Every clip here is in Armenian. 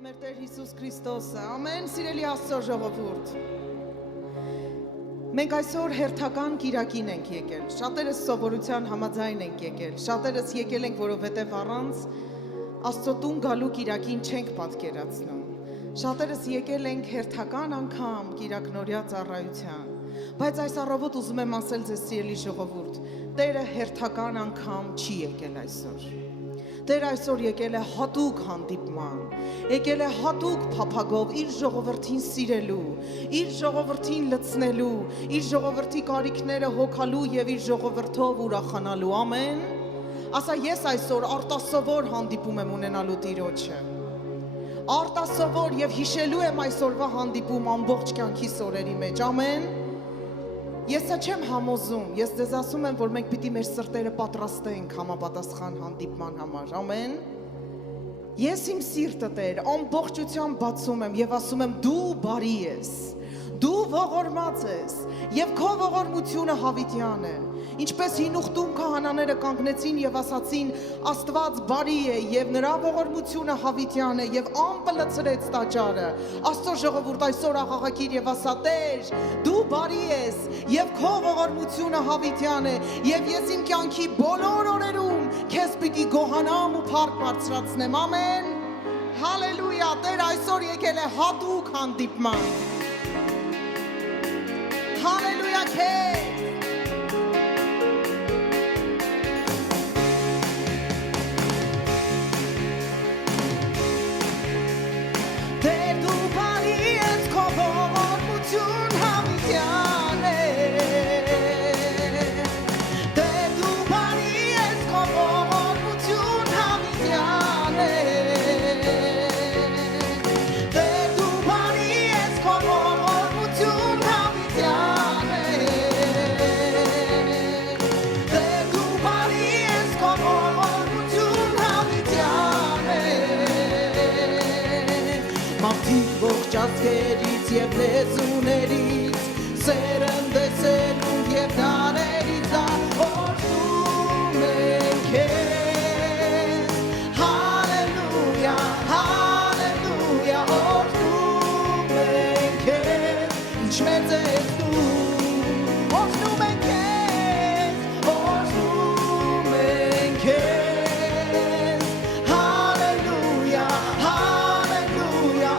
մեր Տեր Հիսուս Քրիստոսը, ամեն սիրելի Աստծո ժողովուրդ։ Մենք այսօր հերթական կիրակին ենք եկել, շատերս սովորության համաձայն ենք եկել, շատերս եկել ենք, որովհետև առանց Աստծո տուն գալու կիրակին չենք պատկերացնում, շատերս եկել ենք հերթական անգամ կիրակնօրյա ծառայության, բայց այս առավոտ ուզում եմ ասել ձեզ սիրելի ժողովուրդ, Տերը հերթական անգամ չի եկել այսօր։ Տեր այսօր եկել է հատուկ հանդիպման, եկել է հատուկ փափագով իր ժողովրդին սիրելու, իր ժողովրդին լցնելու, իր ժողովրդի կարիքները հոգալու եւ իր ժողովրդով ուրախանալու, ամեն։ Ասա ես այսօր արտասովոր հանդիպում եմ ունենալու Տիրոջը։ Արտասովոր եւ հիշելու եմ այսօրվա հանդիպում ամբողջ կյանքիս օրերի մեջ, ամեն։ Ես սա չեմ համոզում, ես ձեզ ասում եմ, որ մենք պիտի մեր սրտերը պատրաստենք համապատասխան հանդիպման համար, ամեն։ Ես իմ սիրտը Տեր ամբողջությամբ բացում եմ եւ ասում եմ դու բարի ես, դու ողորմած ես եւ քո ողորմությունը հավիտյան է։ Ինչպես հինուխտում քահանաները կանգնեցին եւ ասացին Աստված բարի է եւ նրա ողորմությունը հավիտյան է եւ ամպը լցրեց տաճարը, Աստծո ժողովուրդ այսօր աղաղակիր եւ ասա Տեր դու բարի ես եւ քո ողորմությունը հավիտյան է եւ ես իմ կյանքի բոլոր օրերում քեզ պիտի գոհանամ ու փառք բարձրացնեմ, ամեն, հալելույա, Տեր այսօր եկել է հատուկ հանդիպման, հալելույա քեզ Ջազգերից և լեզուներից, սերնդեսերունդ և դարերից օրհնում ենք քեզ, հալելույա, հալելույա, օրհնում ենք քեզ, ինչ մեծ ես դու, օրհնում ենք քեզ, օրհնում ենք քեզ, հալելույա, հալելույա,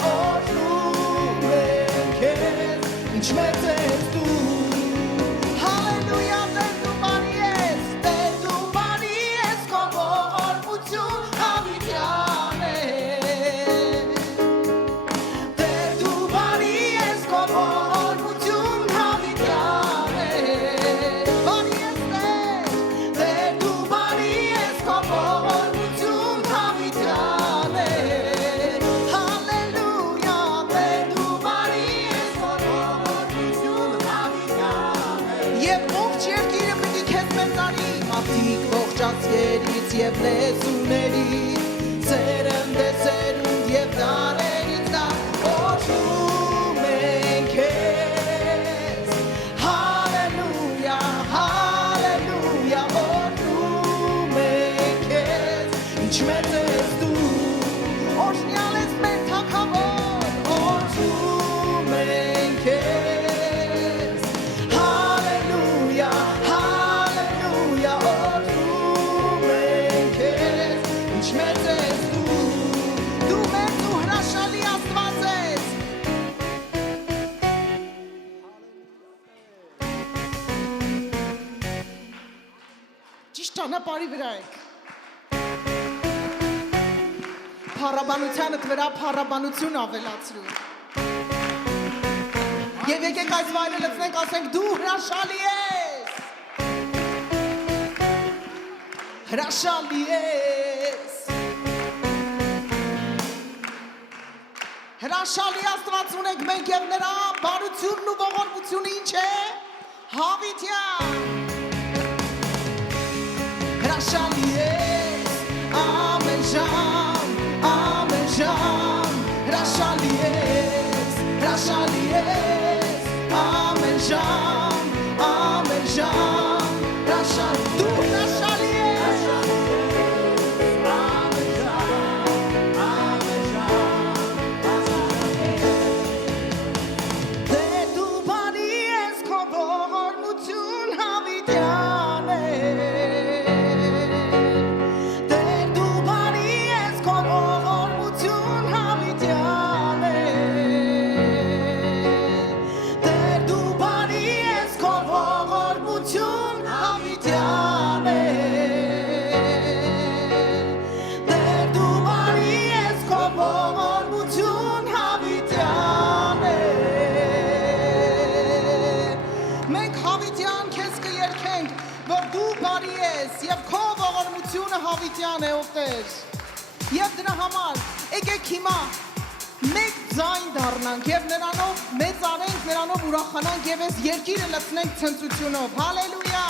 ինչ մեծ ես դու, հալելույա, Տեր դու բարի ես, Տեր դու բարի ես, քո ողորմություն հավիտյան է, Տեր դու բարի ես, քո ողորմություն հավիտյան է, բարի ես Տեր դու բարի ես, քո ողորմություն հավիտյան է, հալելույա, Տեր դու բարի ես, Եվ ողջ երկիրը պիտի քեզ մեծանի, մարդիկ ողջացերից և լեզուներից, սերնդեսերունդ և դարերից օրհնում ենք քեզ, հալելույա, հալելույա, օրհնում ենք քեզ, ինչ մեծ ես դու, օրհնյալ ես մեր թագավոր, օրհնում ենք քեզ ճանապարհի վրա եք, փառաբանությանդ վրա փառաբանություն ավելացրու, և եկեք այս վայրը լցնենք, ասենք դու հրաշալի ես, հրաշալի ես, հրաշալի Աստված ունենք մենք և նրա բարությունն ու ողորմությունը ինչ է, հավիտյան, հրաշալի ես, ամեն ժամ, հրաշալի ես, ամեն ժամ, հրաշալի, դու հրաշալի ես, ամեն ժամ, Դավիթյան է ով Տեր։ Եվ դրա համար եկեք հիմա մեկ ձայն դառնանք եւ նրանով մեծարենք, նրանով ուրախանանք եւ այս երկիրը լցնենք ցնծությունով։ Հալելույա։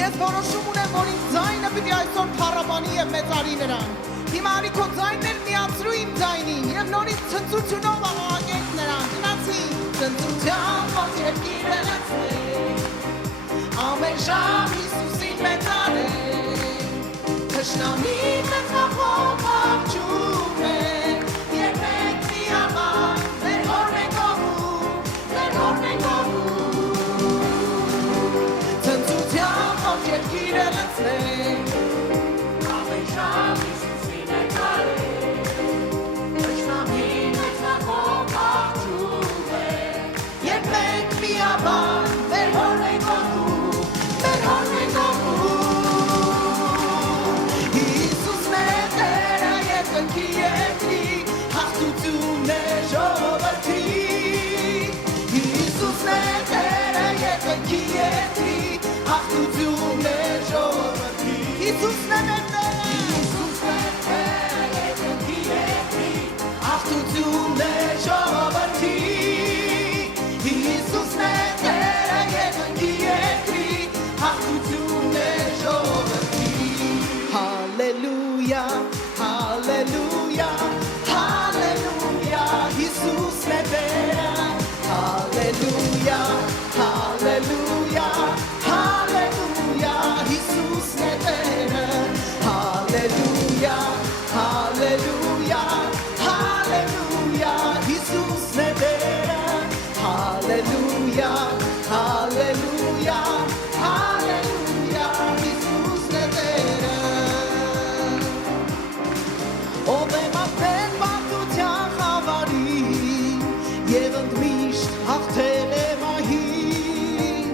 Ես որոշում ունեմ, որ իմ ձայնը պիտի այսօր փառաբանի եւ մեծարի նրան։ Հիմա արի քո ձայնն էլ միացրու իմ ձայնին եւ նորից ցնծությունով աղաղակենք նրան։ Գնացի ցնծության ոնց երկիրը լցնենք, ամեն ժամ Հիսուսին մեծարենք, թշնամին մեծ հաղթող աղջում է, երբեք միաբան, մեր հորն ենք օգում, մեր հորն ենք օգում, ցնծության ոնց երկիրը լցնենք, ամեն ժամ Հիսուսին մեծարենք, թշնամին մեծ հաղթող աղջում է, երբեք միաբան, մեր հորն ենք օգում, մեր հորն ենք օգում, Հիսուսն է Տերը երկնքի երկրի, հաղթությունն է ժողովրդի, Հիսուսն է Տերը երկնքի երկրի, հաղթությունն է ժողովրդի, Հիսուսն է մեր Տերը, Հիսուսն է Տերը երկնքի երկրի, հաղթությունն է ժողովրդի, Հիսուսն է Տերը երկնքի երկրի, հաղթությունն է ժողովրդի, Հալելույա, հալելույա, հալելույա, Հիսուսն է Տերը, հալելույա, հալելույա, հալելույա, Հիսուսն է Տերը, հալելույա, հալելույա, հալելույա, Հիսուսն է Տերը, հալելույա, հալելույա, հալելույա, Հիսուսն է Տերը, ով է մատնել մարդության խավարին, և ընդմիշտ հաղթել է մահին,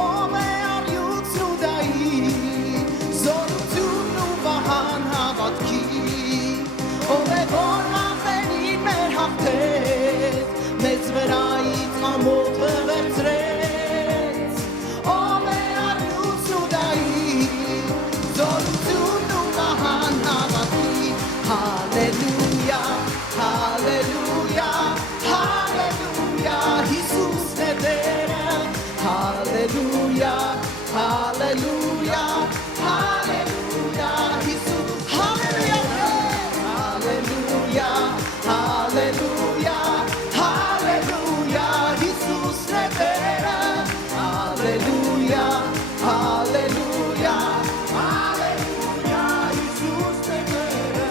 ով է առյուծն ու դայի, զորությունն ու վահան հավատքի, ով է որ մատներին մեր հաղթեց, մեծ վրայից ամոթը վերցրեց, ով է առյուծն ու դայի, զորությունն ու վահան հավատքի, հալելույա, հալելույա, հալելույա, Հիսուսն է Տերը, հալելույա, հալելույա, հալելույա, Հիսուս, հալելույա, հալելույա, հալելույա, հալելույա, Հիսուսն է Տերը, հալելույա, հալելույա, հալելույա, Հիսուսն է Տերը,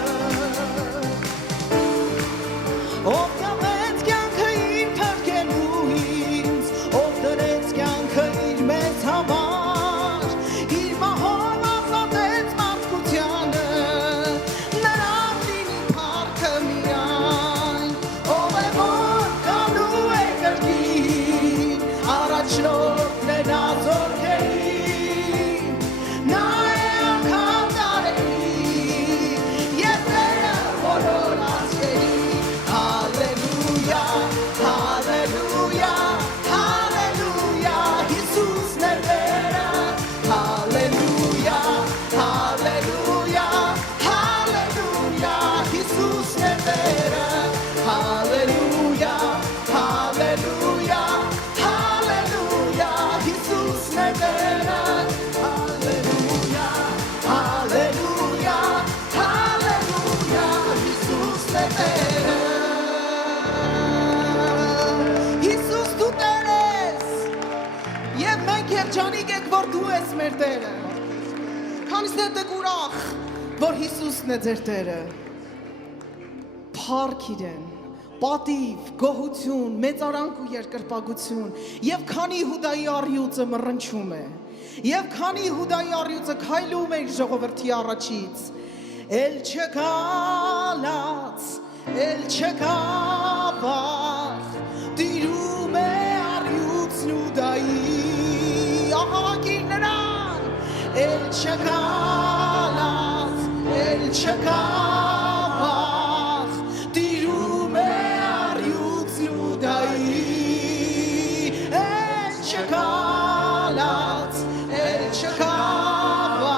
ձեր Տերը։ Քանիսն եք ուրախ, որ Հիսուսն է ձեր Տերը։ Փառք իրեն, պատիվ, գոհություն, մեծարանք ու երկրպագություն, եւ քանի Հուդայի առյուծը մռնչում է, եւ քանի Հուդայի առյուծը քայլում է իր ժողովրդի առաջից, էլ չկալած, էլ չկավախ, տիրում է առյուծն Հուդայի, աղաղակիր նրան, էլ չկալած, էլ չկավախ, տիրում է առյուծն Հուդայի, էլ չկալած, էլ չկավախ,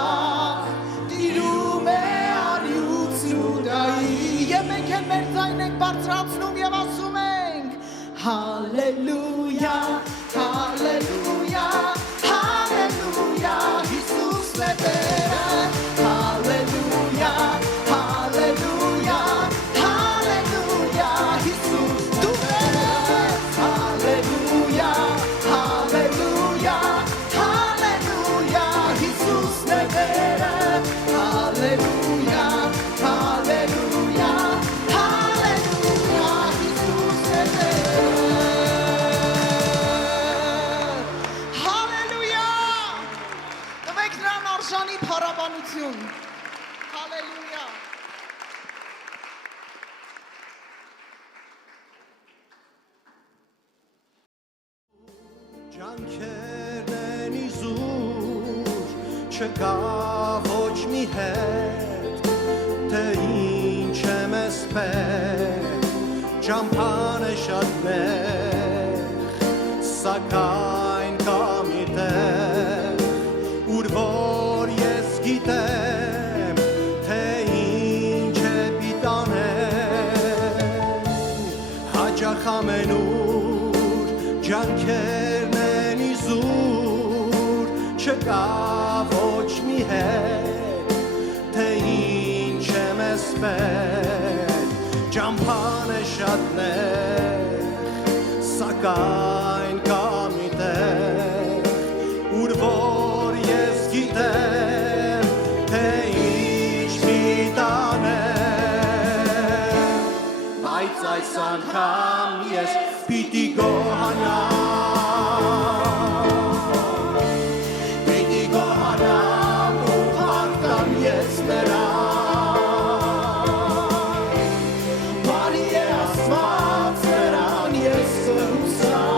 տիրում է առյուծն Հուդայի, եւ մենք էլ մեր ձայնն ենք բարձրացնում եւ ասում ենք, հալելույա, հալելույա, հալելույա, Հիսուսն է Տերը, հալելույա, հալելույա, հալելույա, Հիսուս դու ես, հալելույա, հալելույա, հալելույա, Հիսուսն է Տերը, հալելույա, հալելույա, հալելույա, Հիսուսն է Տերը, հալելույա, տվեք նրան արժանի փառաբանություն, հալելույա։ Ջանքերն են իզուր, չկա ոչ մի հետ, թե ինչ եմ ես պետք, ճամփան է շատ նեղ, սակայն կա մի տեղ, ուր որ ես գիտեմ, թե ինչ է պիտի անեմ, հաճախ ամենուր ջանքերն են իզուր, չկա ոչ մի հետ, թե ինչ եմ ես պետք, ճամփան է շատ նեղ, սակայն կա մի տեղ, ուր որ ես գիտեմ, թե ինչ պիտի անեմ, բայց այս անգամ ես պիտի գոհանամ, պիտի գոհանամ ու փառտամ ես նրան, բարի է Աստված նրան ես կհուսամ,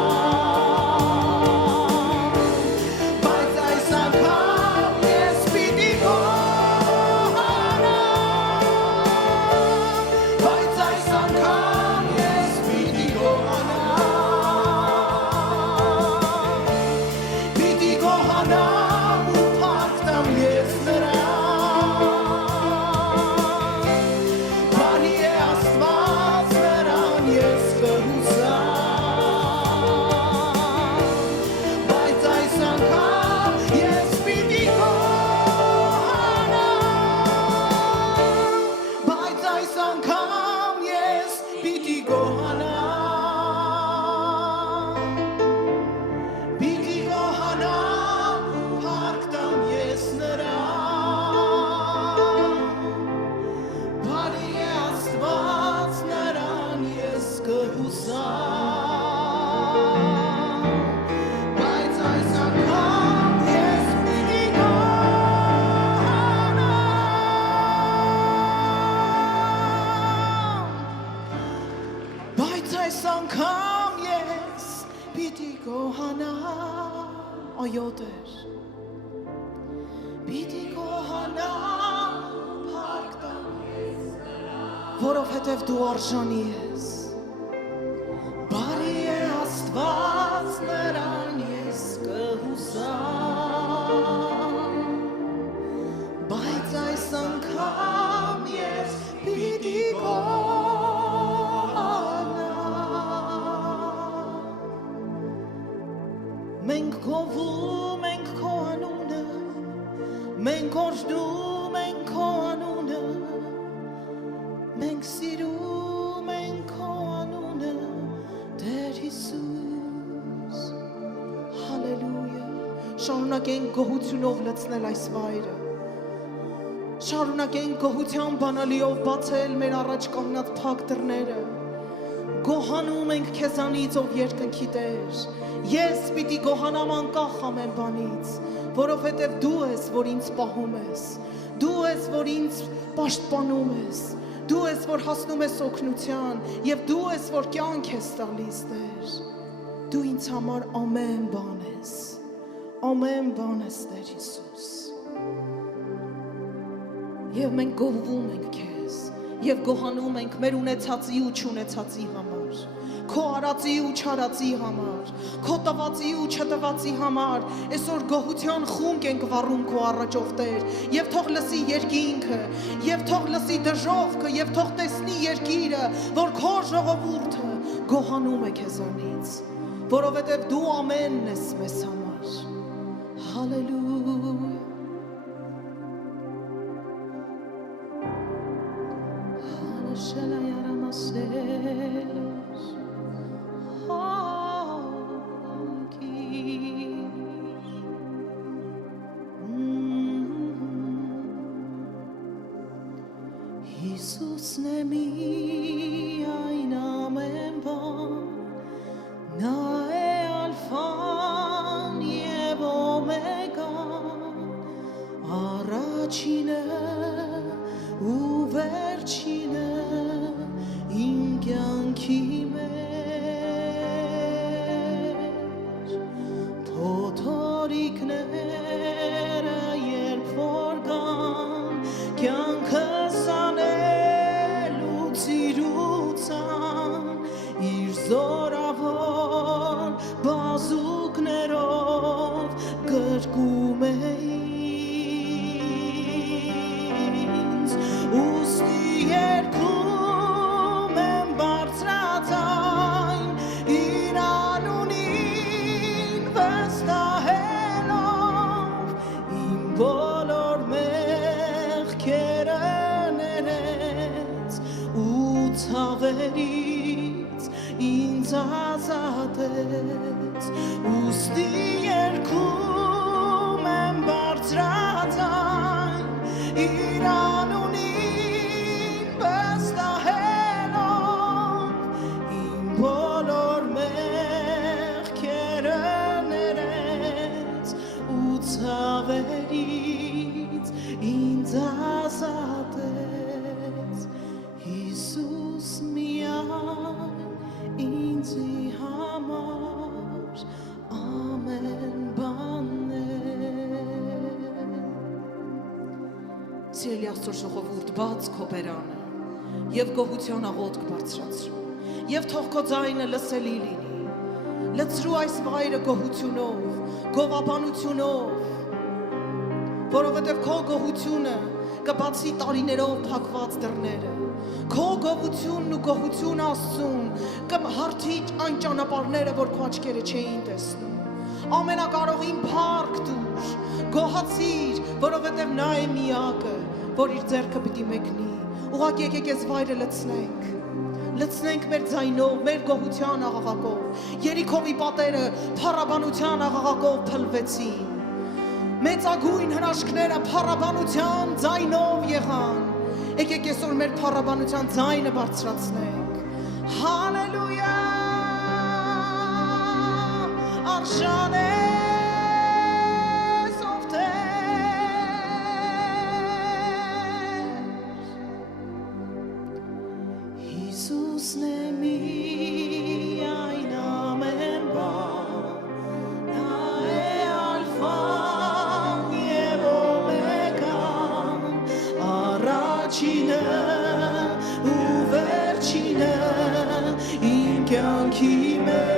բայց այս անգամ ես պիտի գոհանամ, բայց այս անգամ ես պիտի գոհանամ, պիտի գոհանամ ու փառտամ ես նրան, բարի է Աստված նրան ես կհուսամ, բայց այս անգամ ես պիտի գոհանամ, բայց այս անգամ ես պիտի գոհանամ, պիտի գոհանամ ու փառտամ ես նրան, բարի է Աստված նրան ես կհուսամ, բայց այս անգամ ես պիտի գոհանամ, բայց այս անգամ ես պիտի գոհանամ, այո Տեր, պիտի գոհանամ, փառք տամ, որովհետև դու արժանի ես, բարի է Աստված նրան ես կհուսամ, բայց այս անգամ ես պիտի գոհանամ, մենք գովում ենք քո անունը, մենք օրհնում ենք քո անունը, մենք սիրում ենք քո անունը, Տեր Հիսուս, հալելույա, շարունակենք գոհությունով լցնել այս վայրը, շարունակենք գոհության բանալիով բացել մեր առաջ կանգնած փակ դռները, գոհանում ենք քեզանից, ով երկնքի Տեր, ես պիտի գոհանամ անկախ ամեն բանից, որովհետև դու ես, որ ինձ պահում ես, դու ես, որ ինձ պաշտպանում ես, դու ես, որ հասնում ես օգնության, և դու ես, որ կյանք ես տալիս, Տեր, դու ինձ համար ամեն բան ես, Տեր Հիսուս, և մենք գոհվում ենք քեզ, և գոհանում ենք մեր ունեցածի ու չունեցածի համար, քո արածի ու չարածի համար, քո տվածի ու չտվածի համար, այսօր գոհության խունկ ենք վառում քո առաջով Տեր, և թող լսի երկինքը, և թող լսի դժոխքը, և թող տեսնի երկիրը, որ քո ժողովուրդը գոհանում է քեզանից, որովհետև դու ամենն ես մեզ համար, հալելույա, Հիսուսն է միայն ամեն բան, նա է ալֆան և օմեգան, առաջինը ու վերջինը իմ կյանքի մեջ, փոթորիկները երբ որ գան, կյանքս անելու ծիրուցան, իր զորավոր բազուկներով գրկում է ինձ, ուստի երգում եմ բարձրաձայն, իր անունին վստահելով, իմ բոլոր մեղքերը ներեց ու ցավերից ինձ ազատեց, ուստի երգում եմ բարձրաձայն, իր անունին վստահելով, իմ բոլոր մեղքերը ներեց ու ցավերից ինձ ազատեց, Հիսուս միայն ինձի համար ամեն բանն է։ Սիրելի Աստծո ժողովուրդ, բաց քո բերանը և գոհության աղոթք բարձրացրու, և թող քո ձայնը լսելի լինի, լցրու այս վայրը գոհությունով, գովաբանությունով, որովհետև քո գոհությունը կբացի տարիներով փակված դռները, քո գոհությունն ու գոհությունը Աստծուն կհարթի այն ճանապարհները, որ քո աչքերը չէին տեսնում, ամենակարողին փառք տուր, գոհացիր, որովհետև նա է միակը, որ իր ձեռքը պիտի մեկնի, ուղղակի եկեք այս վայրը լցնենք մեր ձայնով, մեր գոհության աղաղակով, Երիքովի պատերը փառաբանության աղաղակով փլվեցին, մեծագույն հրաշքները փառաբանության ձայնով եղան, եկեք այսօր մեր փառաբանության ձայնը բարձրացնենք, հալելույա, արժան ես ով Տեր, Հիսուսն է միայն ամեն բան, նա է ալֆան և օմեգան, առաջինը ու վերջինը իմ կյանքի մեջ,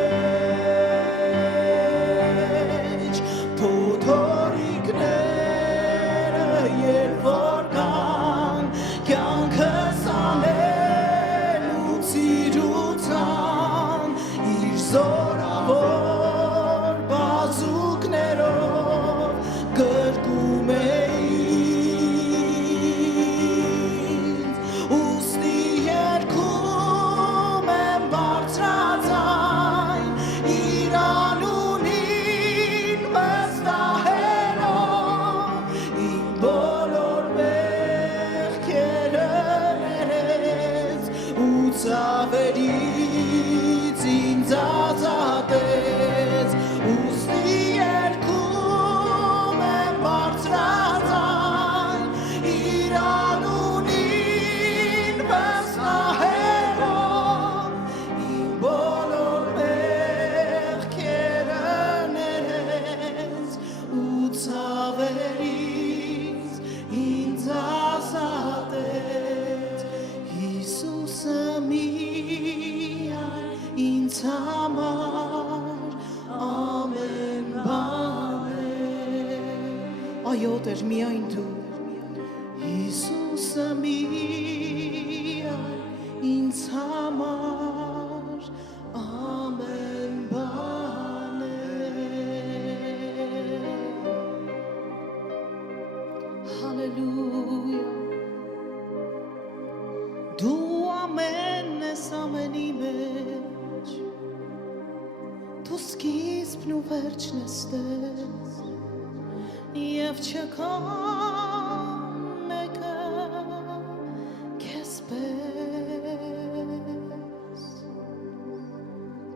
փոթորիկները երբ որ գան, կյանքս անելու ծիրուցան, իր զորավոր բազուկներով գրկում է ինձ, ուստի երգում եմ բարձրաձայն, իր անունին վստահ ցավերից ինձ ազատեց ուստի երգում եմ բարձրաձայն իր անունին վստահելով իմ բոլոր մեղքերը ներեց ու ցավերից ինձ ազատեց Հիսուսը միայն ինձ համար ամեն բան է Այո Տեր միայն դու Հիսուսը միայն ինձ համար ամեն բան է Հալելույա Դու ամենն ես ամենի մեջ Դու սկիզբն ու վերջն ես Տեր Եվ չկա մեկը քեզ պես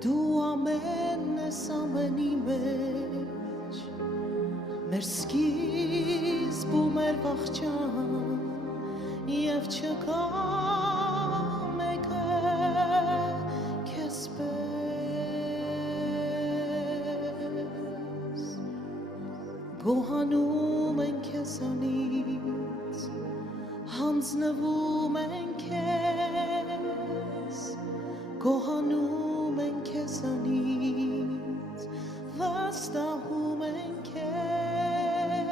Դու ամենն ես ամենի մեջ Մեր սկիզբ ու մեր վախճան Եվ չկա մեկը քեզ պես Գոհանում ենք քեզանից Հանձնվում ենք քեզ Գոհանում ենք քեզանից Վստահում ենք քեզ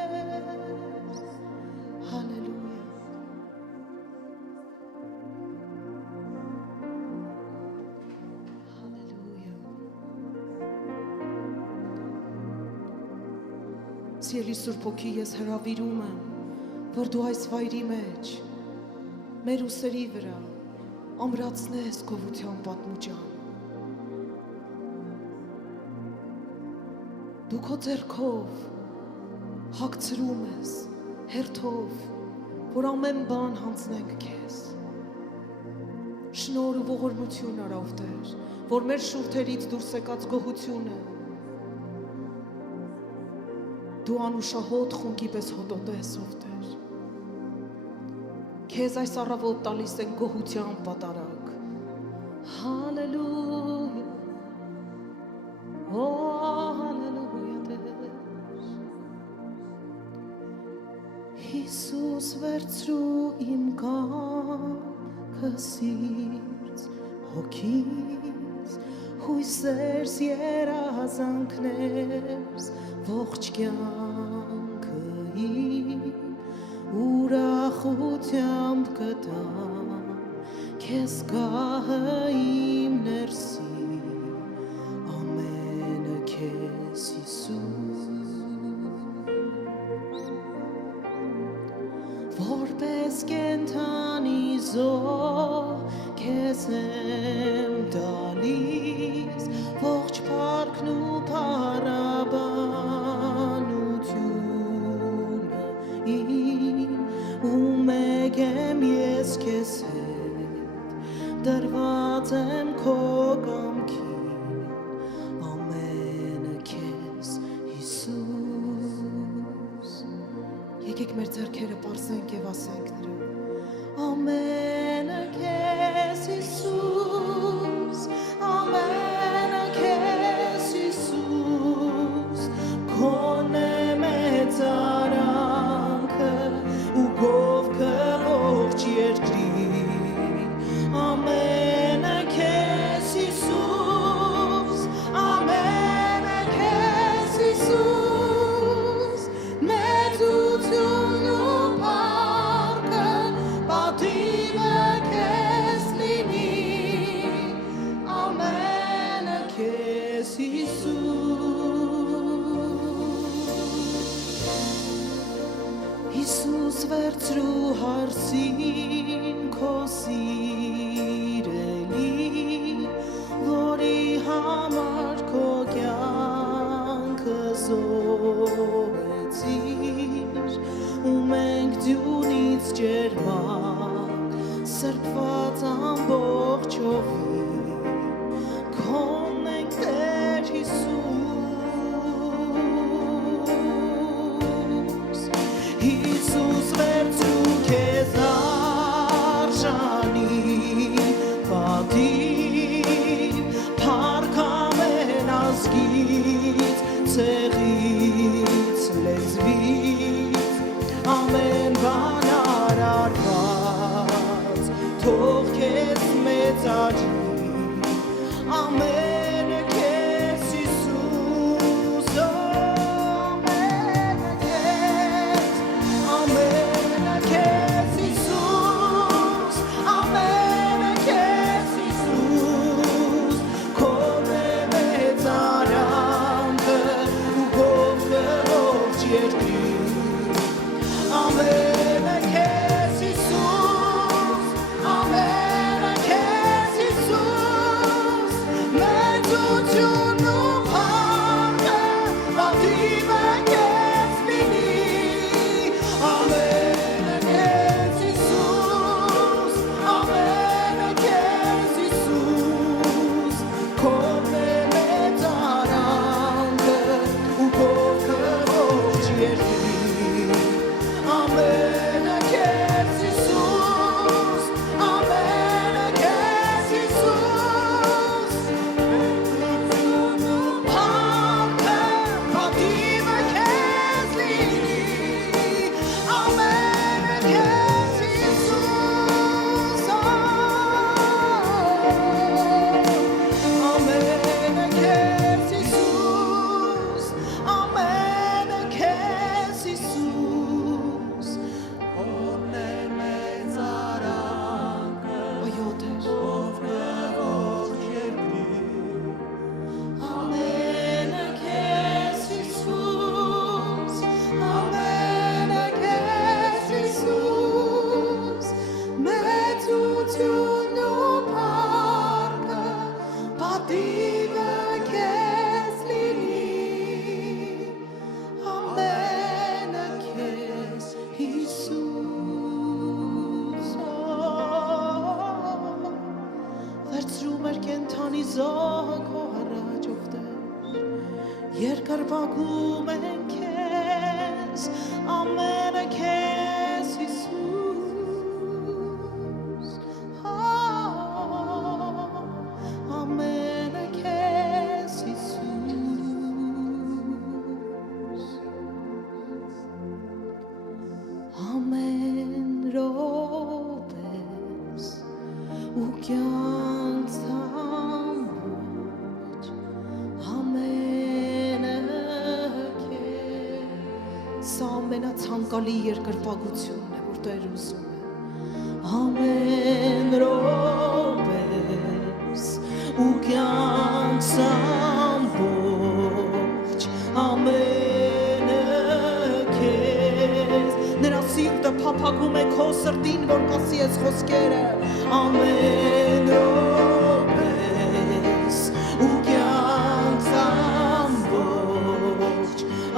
Հալելույա Սիրելի Սուրբ Հոգի, ես հրավիրում եմ, որ դու այս վայրի մեջ, մեր ուսերի վրա, ամրացնես գովության պատմուճան։ Դու քո ձեռքով հագցրում ես, հերթով, որ ամեն բան հանձնենք քեզ։ Շնորհ ու ողորմություն արա ով Տեր, որ մեր շուրթերից դուրս եկած գոհությունը Դու անուշահոտ խունկի պես հոտոտես ով Տեր Քեզ այս առավոտ տալիս են գոհության պատարագ Հալելույա Օ հալելույա Տեր Հիսուս վերցրու իմ կամքը սիրտ հոգիս հույսերս երազանքներս ողջ կյանքը իմ ուրախությամբ կտամ քեզ գահը իմ ներսի ամենը քեզ Հիսուս որպես կենդանի զոհ քեզ եմ տալիս ողջ փառքն ու փառաբանությունը իմ ու մեկ եմ ես քեզ հետ դրված եմ քո կամքին ամենը քեզ Հիսուս Եկեք մեր ձեռքերը պարզենք եւ ասենք նրան ամենը քեզ Հիսուս ամենը քեզ Հիսուս քոնե մեծ արանքը ու գովքը ողջ երկրի ամենը քեզ Հիսուս ամենը քեզ Հիսուս մեծությունն ու փառքը պատիվը քեզ լինի ամենը քեզ Հիսուս վերցրու հարսին քո սիրելի որի համար քո կյանքը զոհեցիր ու մենք դյունից ջերմակ սրբված ամբողջ ժողովի քոնն ենք Տեր Հիսուս Հիսուս վերցրու քեզ արժանի պատիվ փառք ամեն ազգից ցեղից լեզվից ամեն բան արարված թող քեզ մեծարի ամենը քեզ Հիսուս ամենը քեզ Հիսուս ամենը քեզ Հիսուս քոն է մեծարանքը ու գովքը ողջ երկրի ամենը քեզ Հիսուս ամենը քեզ Հիսուս մեծությունն ու փառքը պատիվը քեզ լինի ամենը քեզ Հիսուս ամենը քեզ Հիսուս քոն է մեծարանքը ու գովքը ողջ երկրի ամենը քեզ Հիսուս ամենը քեզ Հիսուս մեծությունն ու փառքը պատիվը քեզ լինի ամենը քեզ Հիսուս ամենը քեզ Հիսուս ամենը քեզ Հիսուս քոնն է մեծարանքը այո Տեր ողջ երկրի ամենը քեզ Հիսուս ամենը քեզ Հիսուս մեծությունն ու փառքը պատիվը քեզ լինի ամենը քեզ Հիսուս վերցրու մեր կենթանի զոհը քո առաջով Տեր երկրպագում են քեզ ամենը քեզ Հիսուս ամենը քեզ Հիսուս ամեն րոպես ու կյանքս ամբողջ ամենը քեզ սա ամենացանկալի երկրպագությունն է որ Տեր ուզում է ամեն րոպես ու կյանքս ամբողջ ամենը քեզ նրա սիրտը փափագում է քո սրտին որ կասի ես խոսքերը ամեն րոպես ու կյանքս ամբողջ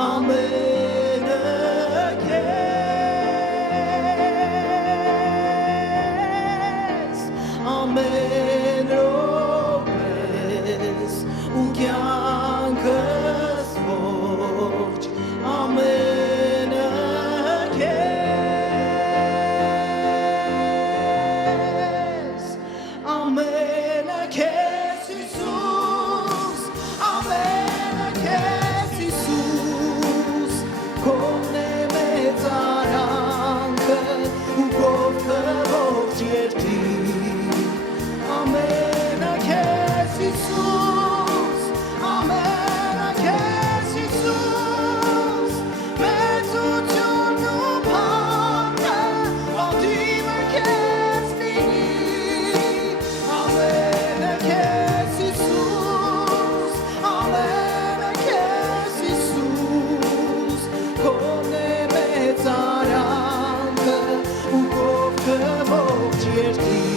ամենը քեզ ամեն րոպես ու կյանքս ողջ ամենը քեզ ամենը քեզ Հիսուս ամենը քեզ Հիսուս քոնն է մեծարանքը ու գովքը ողջ երկրի ամենը քեզ Հիսուս ամենը քեզ Հիսուս մեծությունն ու փառքը պատիվը քեզ լինի ամենը քեզ Հիսուս ամենը քեզ Հիսուս քոնն է մեծարանքը ու գովքը ողջ երկրի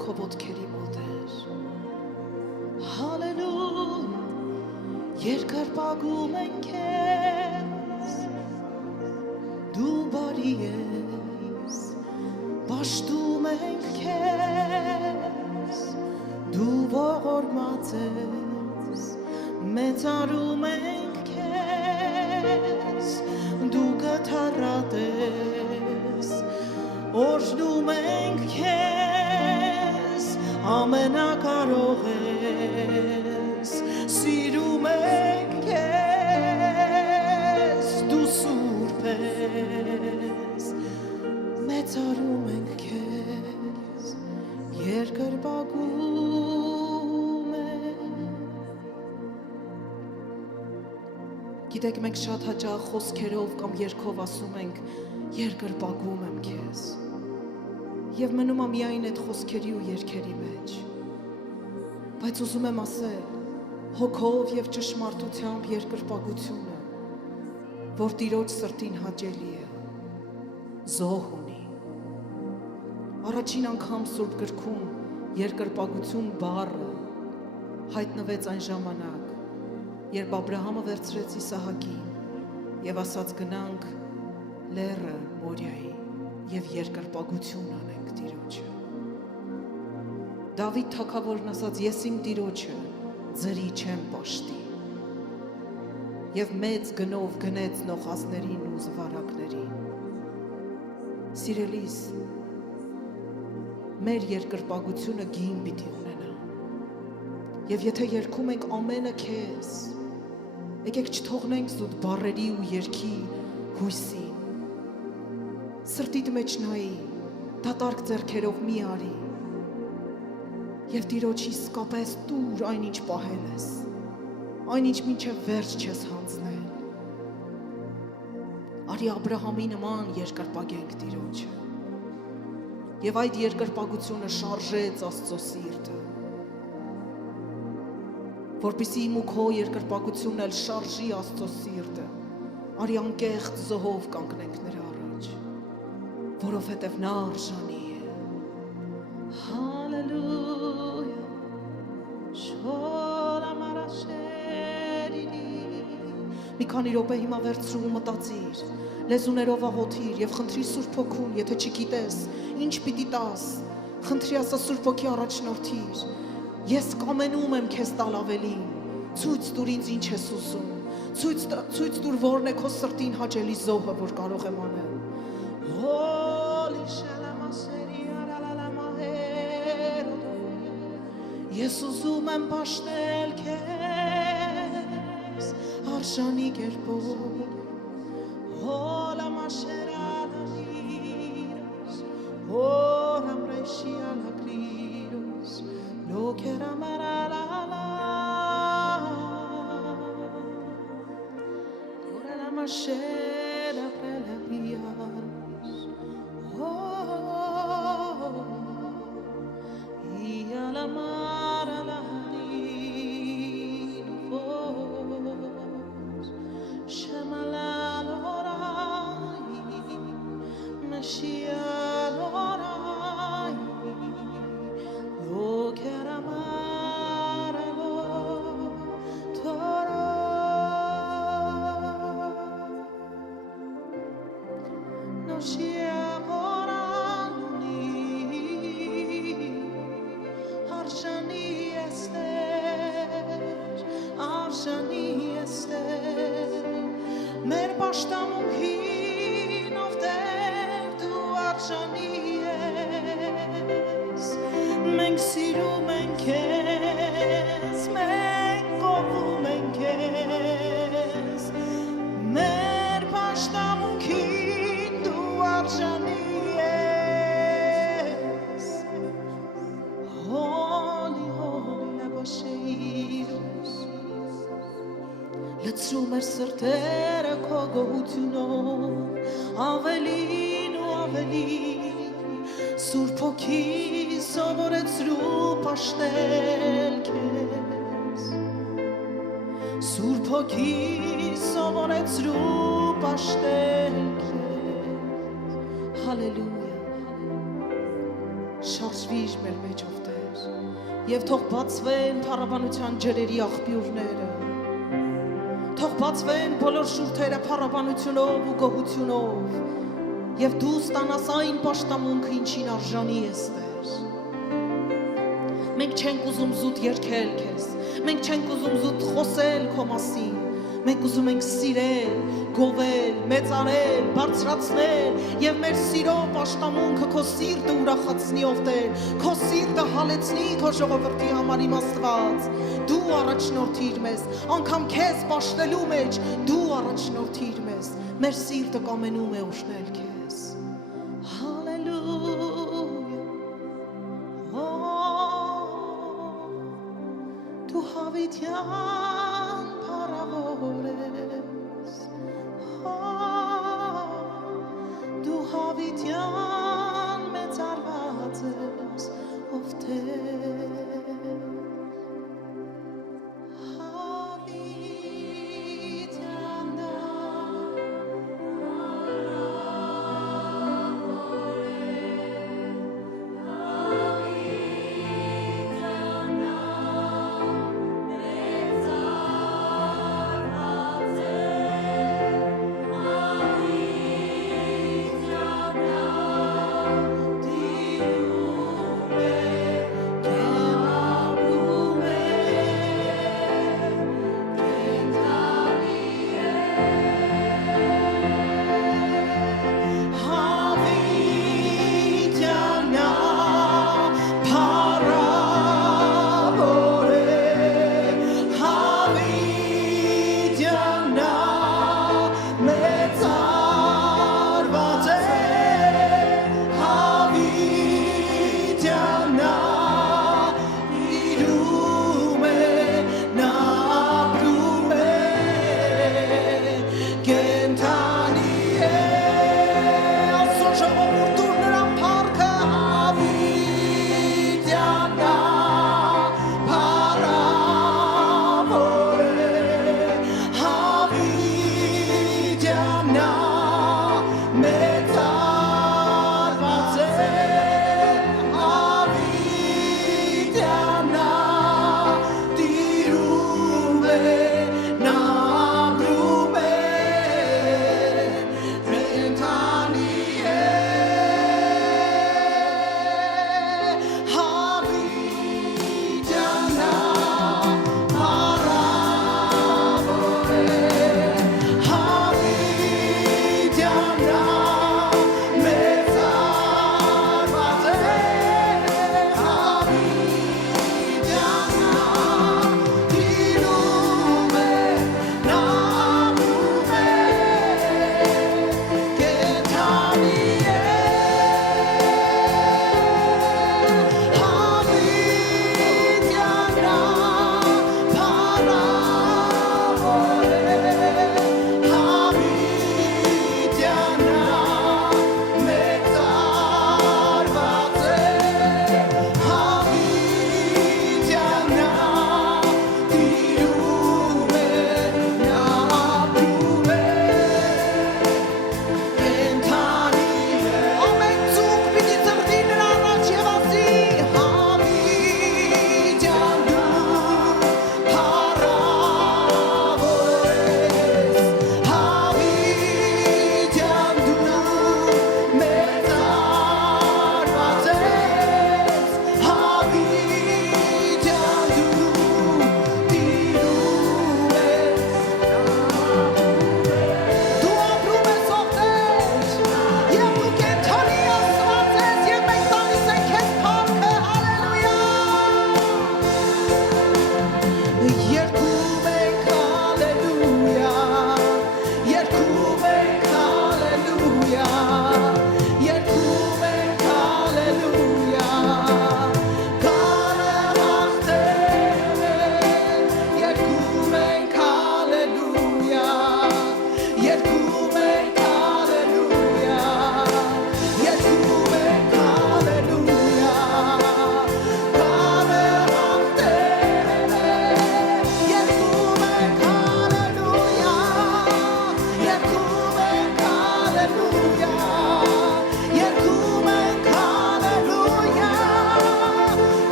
քո ոտքերի մոտ էր։ Հալելույա, երկրպագում ենք քեզ, դու բարի ես, պաշտում ենք քեզ, դու ողորմած ես, մեծարում ենք քեզ, դու գթառատ ես, օրհնում ենք քեզ, ամենակարող ես, սիրում ենք քեզ, դու սուրբ ես, մեծարում ենք քեզ, երկրպագում ենք։ Գիտեք, մենք շատ հաճախ խոսքերով կամ երգով ասում ենք, երկրպագում եմ քեզ, և մնում է միայն այդ խոսքերի ու երգերի մեջ, բայց ուզում եմ ասել, հոգով և ճշմարտությամբ երկրպագությունը, որ Տիրոջ սրտին հաճելի է, զոհ ունի։ Առաջին անգամ Սուրբ գրքում երկրպագություն բառը հայտնվեց այն ժամանակ, երբ Աբրահամը վերցրեց Իսահակին և ասաց գնանք լեռը Մորիայի և երկրպագություն անենք Տիրոջը։ Դավիթ թագավորն ասաց ես իմ Տիրոջը ձրի չեմ պաշտի և մեծ գնով գնեց նոխազներին ու զվարակներին։ Սիրելիս, մեր երկրպագությունը գին պիտի ունենա և եթե երգում ենք ամենը քեզ, եկեք չթողնենք զուտ բառերի ու երգի հույսին, սրտիդ մեջ նայի, դատարկ ձեռքերով մի արի և Տիրոջ իսկապես տուր այն ինչ պահել ես, այն ինչ մինչև վերջ չես հանձնել։ Արի Աբրահամի նման երկրպագենք Տիրոջը և այդ երկրպագությունը շարժեց Աստծո սիրտը, որպեսզի իմ ու քո երկրպագությունն էլ շարժի Աստծո սիրտը, արի անկեղծ զոհով կանգնենք նրա առաջ, որովհետև նա արժանի է։ Հալելույա, շոլամ արաշերինի։ Մի քանի րոպե հիմա վերցրու ու մտածիր, լեզուներով աղոթիր և խնդրի Սուրբ Հոգուն, եթե չգիտես, ինչ պիտի տաս, խնդրի ասա Սուրբ Հոգի առաջնորդիր, ես կամենում եմ քեզ տալ ավելին, ցույց տուր ինձ ինչ ես ուզում, ցույց տուր որն է քո սրտին հաճելի զոհը, որ կարող եմ անել։ Ես ուզում եմ պաշտել քեզ արժանի կերպով, մեր պաշտամունքին ով Տեր դու արժանի ես, մենք սիրում ենք քեզ, մենք կովում ենք քեզ, մեր պաշտամունքին դու արժանի ես, հոլի լաբաշեիրուս, լցրու մեր սրտերը քո գոհությունով, ավելին ու ավելին, Սուրբ Հոգի սովորեցրու պաշտել քեզ, Սուրբ Հոգի սովորեցրու պաշտել քեզ, հալելույա, շարժվի Լցրիր մեր մեջով Տեր, եւ թող բացվեն փառաբանության ջրերի աղբյուրները, թող բացվեն բոլոր շուրթերը փառաբանությունով ու գոհությունով, եւ դու ստանաս այն պաշտամունքը, ինչին արժանի ես Տեր։ Մենք չենք ուզում զուտ երգել քեզ, մենք չենք ուզում զուտ խոսել քո մասին, մենք ուզում ենք սիրել, գովել, մեծարել, բարձրացնել եւ մեր սիրո պաշտամունքը քո սիրտը ուրախացնի ով Տեր, քո սիրտը հալեցնի քո ժողովրդի համար իմ Աստված։ Դու առաջնորդիր մեզ, անգամ քեզ պաշտելու մեջ դու առաջնորդիր մեզ։ Մեր սիրտը կամենում է ուշնել քեզ։ Հալելույա։ Դու հավիտյան փառավոր ես, դու հավիտյան մեծարված ես, ով Տեր, հավիտյան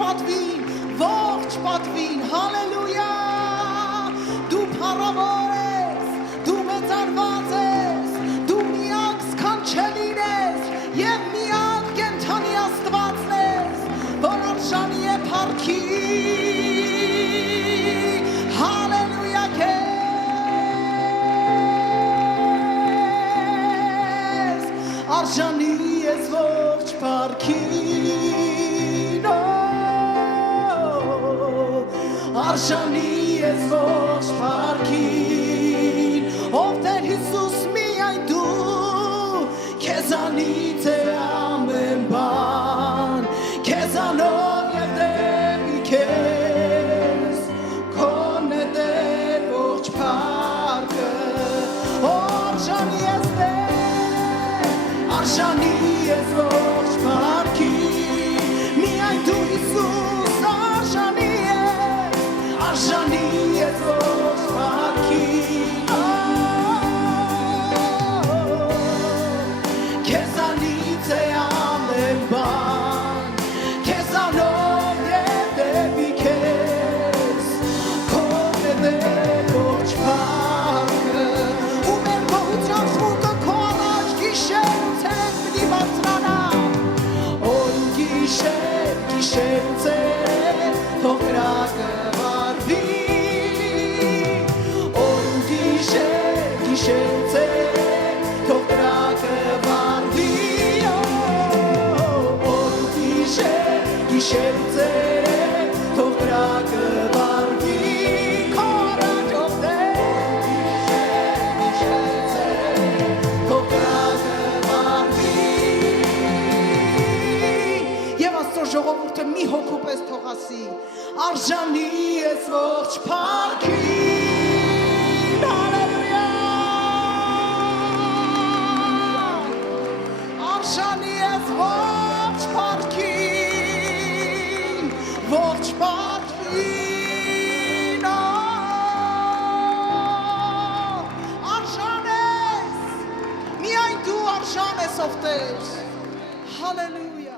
պատվին, ողջ պատվին, հալելույա, դու փառավոր ես, դու մեծարված ես, դու միակ սքանչելին ես և միակ կենդանի Աստվածն ես, որ արժանի է փառքի, հալելույա քեզ, արժանի ես ողջ փառքին, արժանի ես ողջ փառքին, ով Տեր Հիսուս միայն դու, քեզանից է ամեն բան, քեզանով և դեպի քեզ, քոն է Տեր ողջ փառքը, արժանի ես Տեր, արժանի ես ողջ փառքին, միայն դու Հիսուս արժանի ես, արժանի ես ողջ փառքին, քեզանից է ամեն բան, քեզանով և դեպի քեզ, քոն է Տեր ողջ փառքը, ու մեր գոհության խուտը քո առաջ գիշեր ու ցերեկ պիտի բարձրանա, օր ու գիշեր, գիշեր ու ցերեկ, թող կրակը վառվի, օր ու գիշեր, գիշեր ու ցերեկ, թող կրակը վառվի, օր ու գիշեր, գիշեր ու ցերեկ, թող կրակը վառվի, քո առաջ ով Տեր, գիշեր ու ցերեկ, թող կրակը վառվի, և Աստծո ժողովուրդը մի հոգու պես թող ասի, արժանի ես ողջ փառքին, հալելույա, արժանի ես ողջ փառքին, ողջ պատվին, արժան ես, միայն դու արժան ես ով Տեր, հալելույա,